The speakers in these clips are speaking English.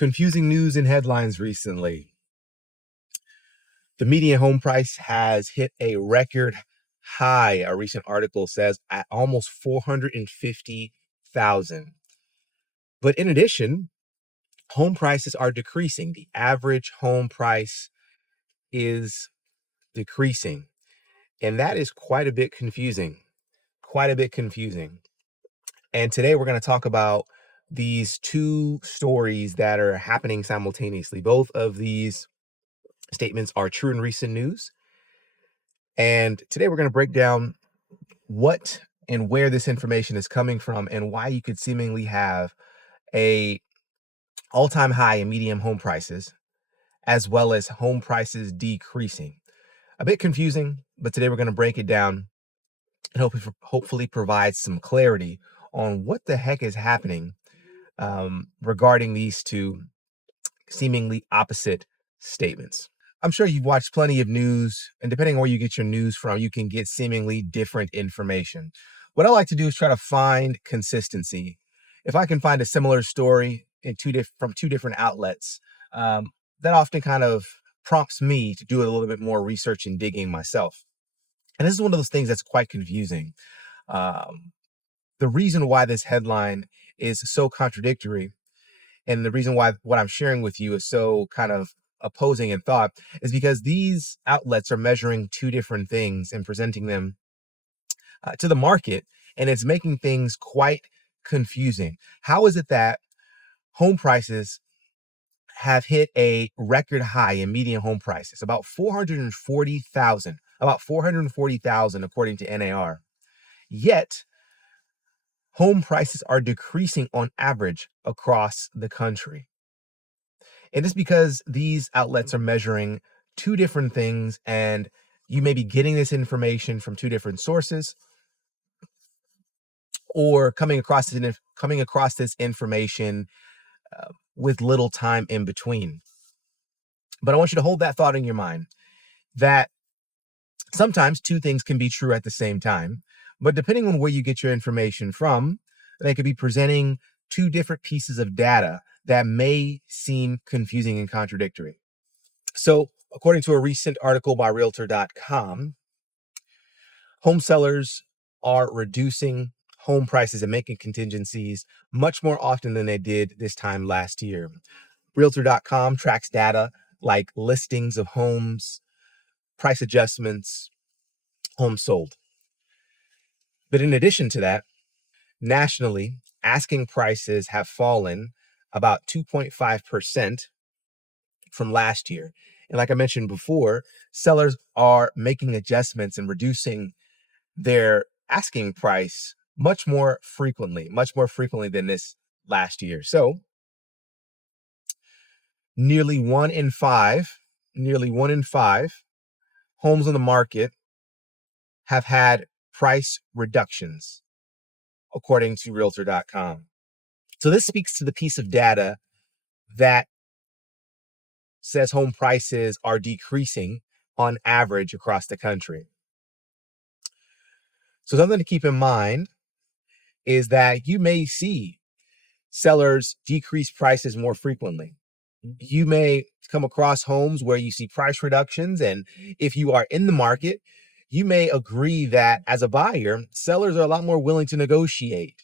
Confusing news and headlines recently. The median home price has hit a record high, a recent article says, at almost 450,000. But in addition, home prices are decreasing. The average home price is decreasing. And that is quite a bit confusing. Quite a bit confusing. And today we're going to talk about these two stories that are happening simultaneously. Both of these statements are true in recent news. And today we're going to break down what and where this information is coming from and why you could seemingly have a all-time high in median home prices, as well as home prices decreasing. A bit confusing, but today we're going to break it down and hopefully provide some clarity on what the heck is happening regarding these two seemingly opposite statements. I'm sure you've watched plenty of news, and depending on where you get your news from, you can get seemingly different information. What I like to do is try to find consistency. If I can find a similar story from two different outlets, that often kind of prompts me to do a little bit more research and digging myself. And this is one of those things that's quite confusing. The reason why this headline is so contradictory, and the reason why what I'm sharing with you is so kind of opposing in thought, is because these outlets are measuring two different things and presenting them to the market, and it's making things quite confusing. How is it that home prices have hit a record high in median home prices, about 440,000, according to NAR, yet home prices are decreasing on average across the country? And it's because these outlets are measuring two different things, and you may be getting this information from two different sources, or coming across this information with little time in between. But I want you to hold that thought in your mind, that sometimes two things can be true at the same time, but depending on where you get your information from, they could be presenting two different pieces of data that may seem confusing and contradictory. So, according to a recent article by Realtor.com, home sellers are reducing home prices and making contingencies much more often than they did this time last year. Realtor.com tracks data like listings of homes, price adjustments, homes sold. But in addition to that, nationally, asking prices have fallen about 2.5% from last year. And like I mentioned before, sellers are making adjustments and reducing their asking price much more frequently than this last year. So nearly one in five homes on the market have had price reductions, according to Realtor.com. So this speaks to the piece of data that says home prices are decreasing on average across the country. So something to keep in mind is that you may see sellers decrease prices more frequently. You may come across homes where you see price reductions, and if you are in the market, you may agree that as a buyer, sellers are a lot more willing to negotiate,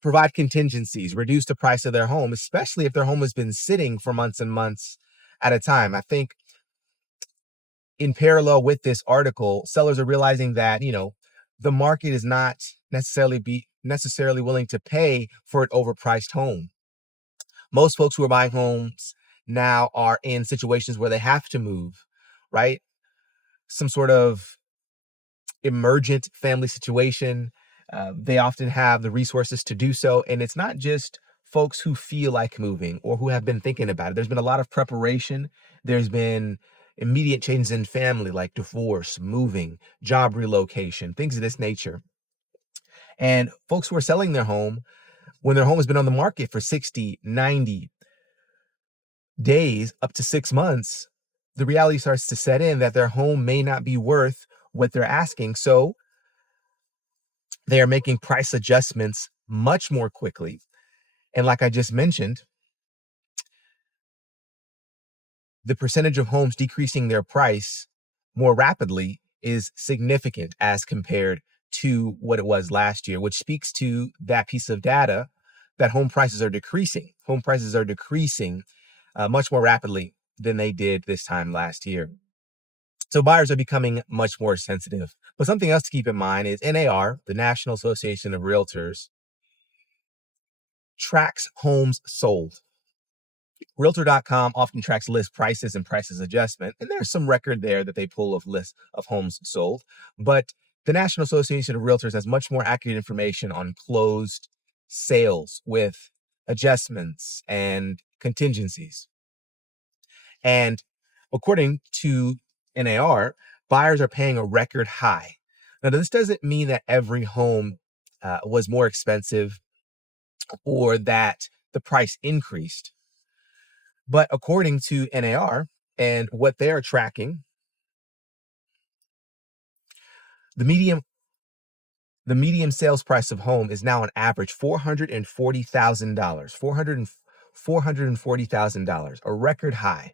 provide contingencies, reduce the price of their home, especially if their home has been sitting for months and months at a time. I think in parallel with this article, sellers are realizing that, the market is not necessarily willing to pay for an overpriced home. Most folks who are buying homes now are in situations where they have to move, right? Some sort of emergent family situation. They often have the resources to do so. And it's not just folks who feel like moving or who have been thinking about it. There's been a lot of preparation. There's been immediate changes in family, like divorce, moving, job relocation, things of this nature. And folks who are selling their home, when their home has been on the market for 60, 90 days, up to 6 months, the reality starts to set in that their home may not be worth what they're asking. So they are making price adjustments much more quickly. And like I just mentioned, the percentage of homes decreasing their price more rapidly is significant as compared to what it was last year, which speaks to that piece of data that home prices are decreasing. Home prices are decreasing much more rapidly than they did this time last year. So buyers are becoming much more sensitive. But something else to keep in mind is NAR, the National Association of Realtors, tracks homes sold. Realtor.com often tracks list prices and prices adjustment, and there's some record there that they pull of lists of homes sold. But the National Association of Realtors has much more accurate information on closed sales with adjustments and contingencies. And according to NAR, buyers are paying a record high. Now, this doesn't mean that every home was more expensive or that the price increased. But according to NAR and what they're tracking, the median sales price of home is now on average $440,000, $440,000, a record high.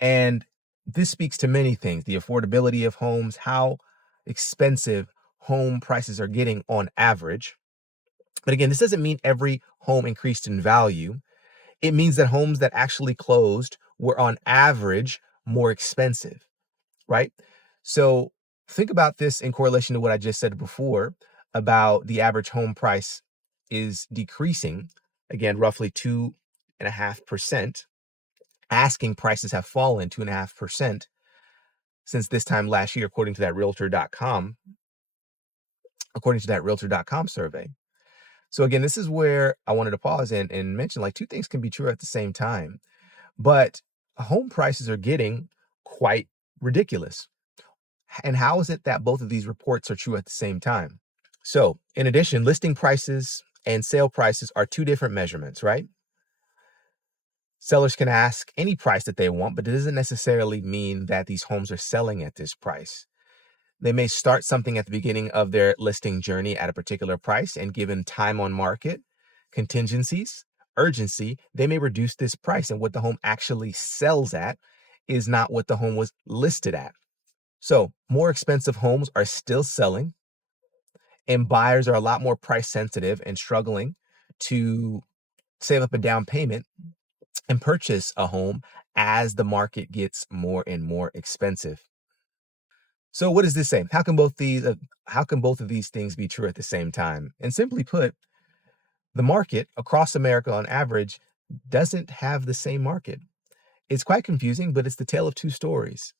And this speaks to many things: the affordability of homes, how expensive home prices are getting on average. But again, this doesn't mean every home increased in value. It means that homes that actually closed were on average more expensive, right? So think about this in correlation to what I just said before about the average home price is decreasing, again, roughly 2.5%. Asking prices have fallen 2.5% since this time last year, according to that Realtor.com survey. So again, this is where I wanted to pause and mention, like, two things can be true at the same time, but home prices are getting quite ridiculous. And how is it that both of these reports are true at the same time? So in addition, listing prices and sale prices are two different measurements, right? Sellers can ask any price that they want, but it doesn't necessarily mean that these homes are selling at this price. They may start something at the beginning of their listing journey at a particular price, and given time on market, contingencies, urgency, they may reduce this price, and what the home actually sells at is not what the home was listed at. So more expensive homes are still selling, and buyers are a lot more price sensitive and struggling to save up a down payment and purchase a home as the market gets more and more expensive. So what does this say? How can both of these things be true at the same time? And simply put, the market across America on average doesn't have the same market. It's quite confusing, but it's the tale of two stories.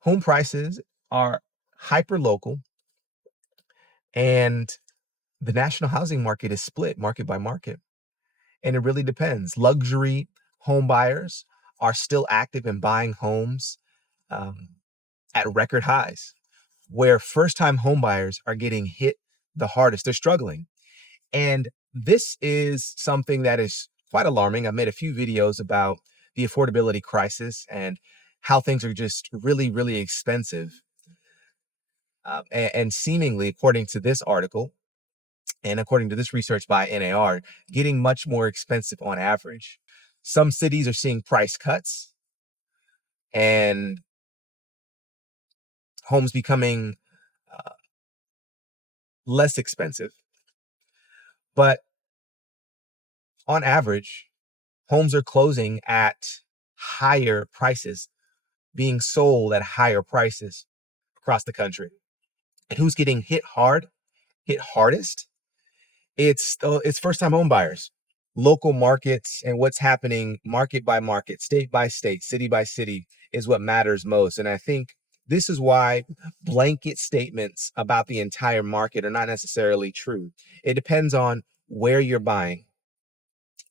Home prices are hyper local, and the national housing market is split market by market. And it really depends. Luxury home buyers are still active in buying homes um, at record highs, where first-time home buyers are getting hit the hardest. They're struggling. And this is something that is quite alarming. I made a few videos about the affordability crisis and how things are just really, really expensive. And seemingly, according to this article, and according to this research by NAR, getting much more expensive on average. Some cities are seeing price cuts and homes becoming uh, less expensive. But on average, homes are closing at higher prices, being sold at higher prices across the country. And who's getting hit hardest? It's first-time home buyers. Local markets and what's happening market by market, state by state, city by city is what matters most. And I think this is why blanket statements about the entire market are not necessarily true. It depends on where you're buying,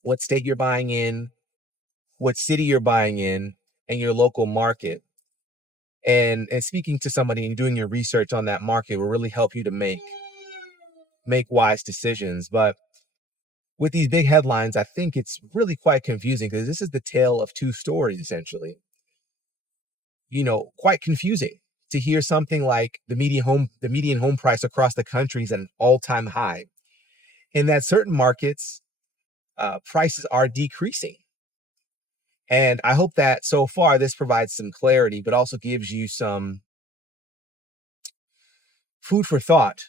what state you're buying in, what city you're buying in, and your local market. And speaking to somebody and doing your research on that market will really help you to make wise decisions. But with these big headlines, I think it's really quite confusing because this is the tale of two stories, essentially. Quite confusing to hear something like the median home price across the country is at an all-time high, and that certain markets prices are decreasing. And I hope that so far this provides some clarity, but also gives you some food for thought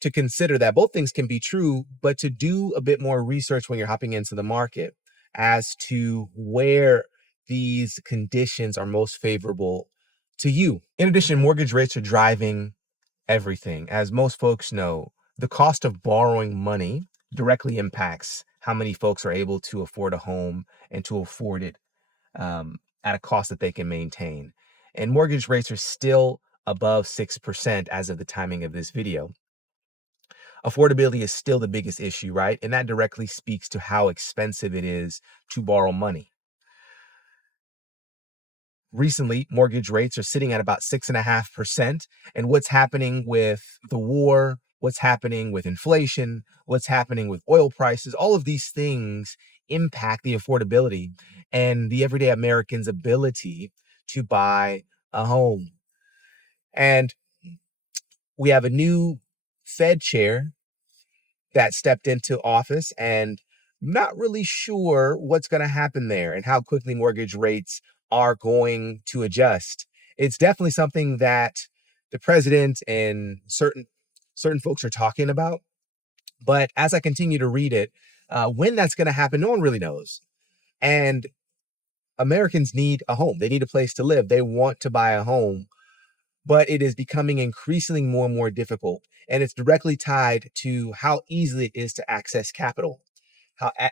to consider that both things can be true, but to do a bit more research when you're hopping into the market as to where these conditions are most favorable to you. In addition, mortgage rates are driving everything. As most folks know, the cost of borrowing money directly impacts how many folks are able to afford a home and to afford it at a cost that they can maintain. And mortgage rates are still above 6% as of the timing of this video. Affordability is still the biggest issue, right? And that directly speaks to how expensive it is to borrow money. Recently, mortgage rates are sitting at about 6.5%. And what's happening with the war, what's happening with inflation, what's happening with oil prices, all of these things impact the affordability and the everyday American's ability to buy a home. And we have a new Fed chair that stepped into office, and not really sure what's going to happen there and how quickly mortgage rates are going to adjust. It's definitely something that the president and certain folks are talking about, but as I continue to read it, when that's going to happen, no one really knows. And Americans need a home. They need a place to live. They want to buy a home, but it is becoming increasingly more and more difficult. And it's directly tied to how easy it is to access capital,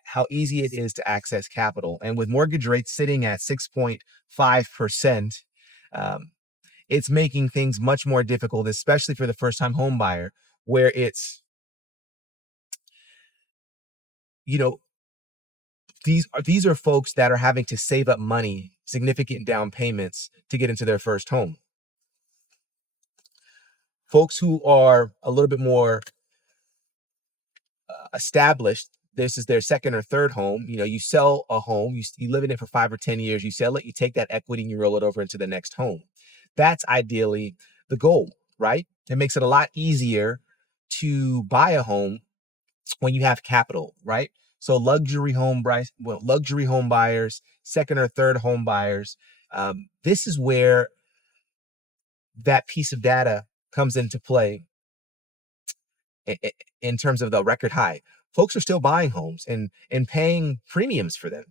how easy it is to access capital. And with mortgage rates sitting at 6.5%, um, it's making things much more difficult, especially for the first-time home buyer, where it's, you know, these are folks that are having to save up money, significant down payments to get into their first home. Folks who are a little bit more established, this is their second or third home. You sell a home, you live in it for 5 or 10 years, you sell it, you take that equity and you roll it over into the next home. That's ideally the goal, right? It makes it a lot easier to buy a home when you have capital, right? So luxury home buyers, second or third home buyers, this is where that piece of data comes into play in terms of the record high. Folks are still buying homes and paying premiums for them.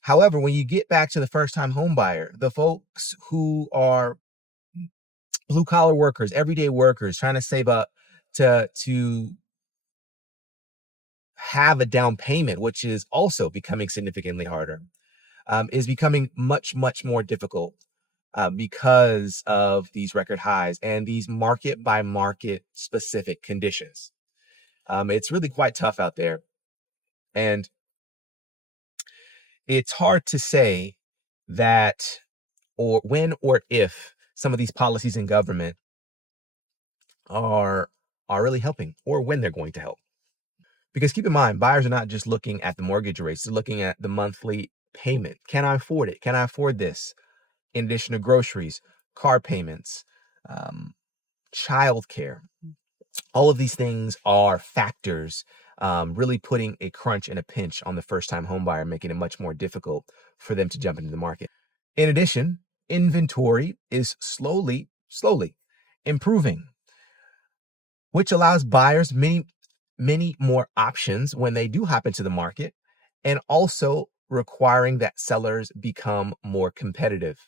However, when you get back to the first time home buyer, the folks who are blue collar workers, everyday workers trying to save up to have a down payment, which is also becoming significantly harder, is becoming much, much more difficult because of these record highs and these market by market specific conditions. It's really quite tough out there. And it's hard to say that or when or if some of these policies in government are are really helping or when they're going to help. Because keep in mind, buyers are not just looking at the mortgage rates, they're looking at the monthly payment. Can I afford it? Can I afford this? In addition to groceries, car payments, um, childcare. All of these things are factors really putting a crunch and a pinch on the first-time home buyer, making it much more difficult for them to jump into the market. In addition, inventory is slowly improving, which allows buyers many more options when they do hop into the market, and also requiring that sellers become more competitive.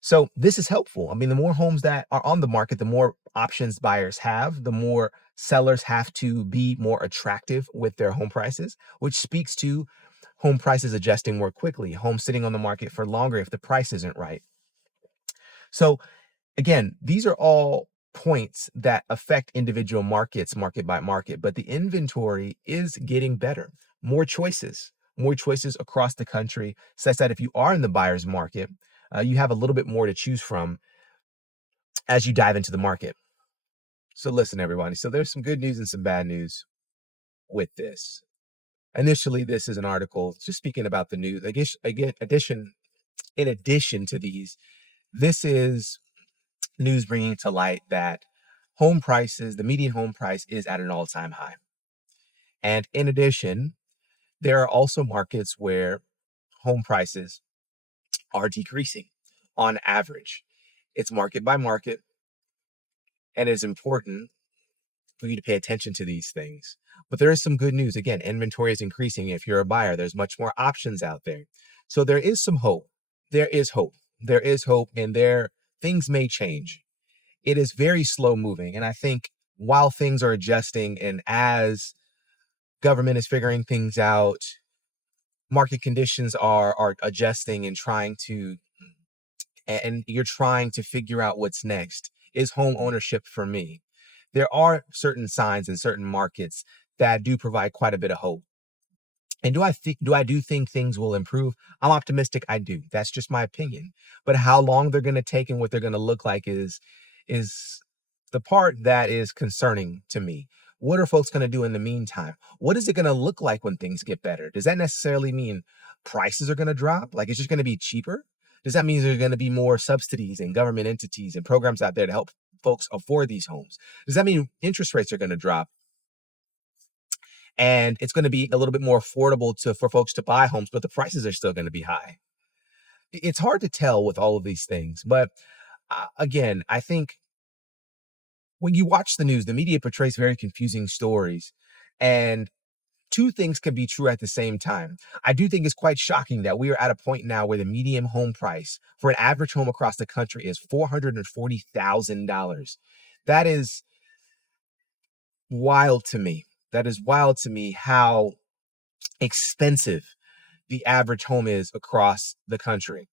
So this is helpful. I mean, the more homes that are on the market, the more options buyers have, the more sellers have to be more attractive with their home prices, which speaks to home prices adjusting more quickly, homes sitting on the market for longer if the price isn't right. So again, these are all points that affect individual markets, market by market, but the inventory is getting better. More choices across the country, such that if you are in the buyer's market, you have a little bit more to choose from as you dive into the market. So listen, everybody. So there's some good news and some bad news with this. Initially, this is an article just speaking about the news. I guess again, in addition to these, this is news bringing to light that home prices, the median home price is at an all-time high. And in addition, There are also markets where home prices are decreasing on average. It's market by market, and it's important for you to pay attention to these things. But there is some good news. Again, inventory is increasing. If you're a buyer, there's much more options out there. So there is some hope. There is hope. There is hope, and things may change. It is very slow moving. And I think while things are adjusting and as government is figuring things out, market conditions are adjusting and you're trying to figure out what's next. Is home ownership for me? There are certain signs in certain markets that do provide quite a bit of hope. And do I do think things will improve? I'm optimistic. I do. That's just my opinion. But how long they're going to take and what they're going to look like is the part that is concerning to me. What are folks going to do in the meantime? What is it going to look like when things get better? Does that necessarily mean prices are going to drop? Like it's just going to be cheaper? Does that mean there's going to be more subsidies and government entities and programs out there to help folks afford these homes? Does that mean interest rates are going to drop and it's going to be a little bit more affordable for folks to buy homes, but the prices are still going to be high? It's hard to tell with all of these things, but again, I think when you watch the news, the media portrays very confusing stories, and two things can be true at the same time. I do think it's quite shocking that we are at a point now where the median home price for an average home across the country is $440,000. That is wild to me. That is wild to me how expensive the average home is across the country.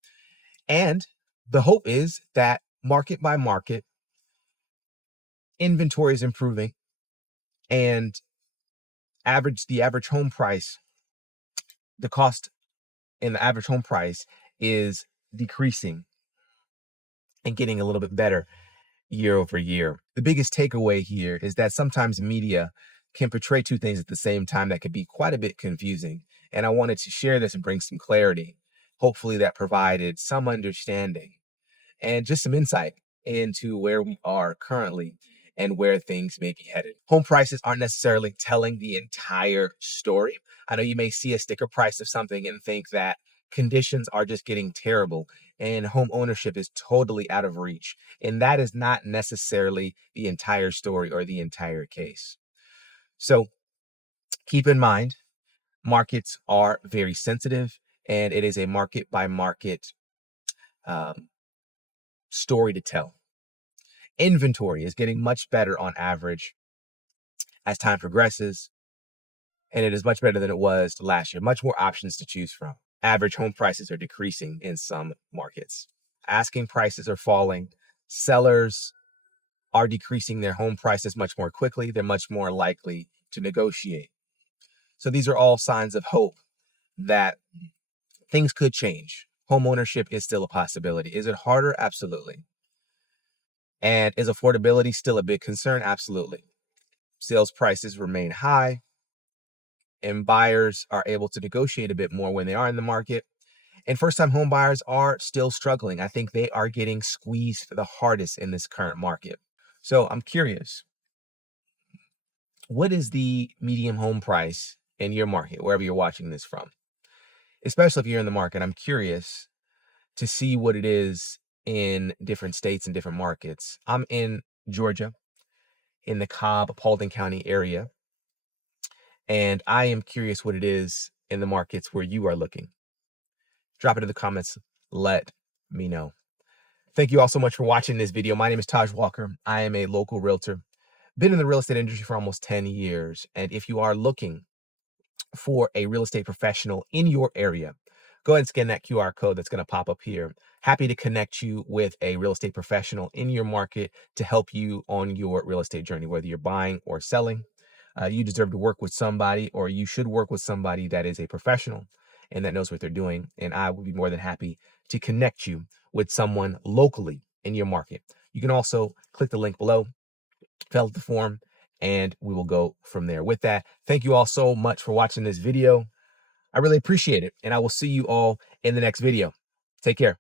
And the hope is that market by market, inventory is improving and the average home price, the cost in the average home price is decreasing and getting a little bit better year over year. The biggest takeaway here is that sometimes media can portray two things at the same time that could be quite a bit confusing. And I wanted to share this and bring some clarity. Hopefully that provided some understanding and just some insight into where we are currently and where things may be headed. Home prices aren't necessarily telling the entire story. I know you may see a sticker price of something and think that conditions are just getting terrible and home ownership is totally out of reach. And that is not necessarily the entire story or the entire case. So keep in mind, markets are very sensitive and it is a market by market story to tell. Inventory is getting much better on average as time progresses, and it is much better than it was last year. Much more options to choose from. Average home prices are decreasing in some markets. Asking prices are falling. Sellers are decreasing their home prices much more quickly. They're much more likely to negotiate. So these are all signs of hope that things could change. Home ownership is still a possibility. Is it harder? Absolutely. And is affordability still a big concern? Absolutely. Sales prices remain high and buyers are able to negotiate a bit more when they are in the market. And first-time home buyers are still struggling. I think they are getting squeezed the hardest in this current market. So I'm curious, what is the median home price in your market, wherever you're watching this from? Especially if you're in the market, I'm curious to see what it is in different states and different markets. I'm in Georgia, in the Cobb, Paulding County area, and I am curious what it is in the markets where you are looking. Drop it in the comments. Let me know. Thank you all so much for watching this video. My name is Taj Walker. I am a local realtor. Been in the real estate industry for almost 10 years. And if you are looking for a real estate professional in your area, go ahead and scan that QR code that's going to pop up here. Happy to connect you with a real estate professional in your market to help you on your real estate journey, whether you're buying or selling. You deserve to work with somebody, or you should work with somebody that is a professional and that knows what they're doing. And I would be more than happy to connect you with someone locally in your market. You can also click the link below, fill out the form, and we will go from there. With that, thank you all so much for watching this video. I really appreciate it, and I will see you all in the next video. Take care.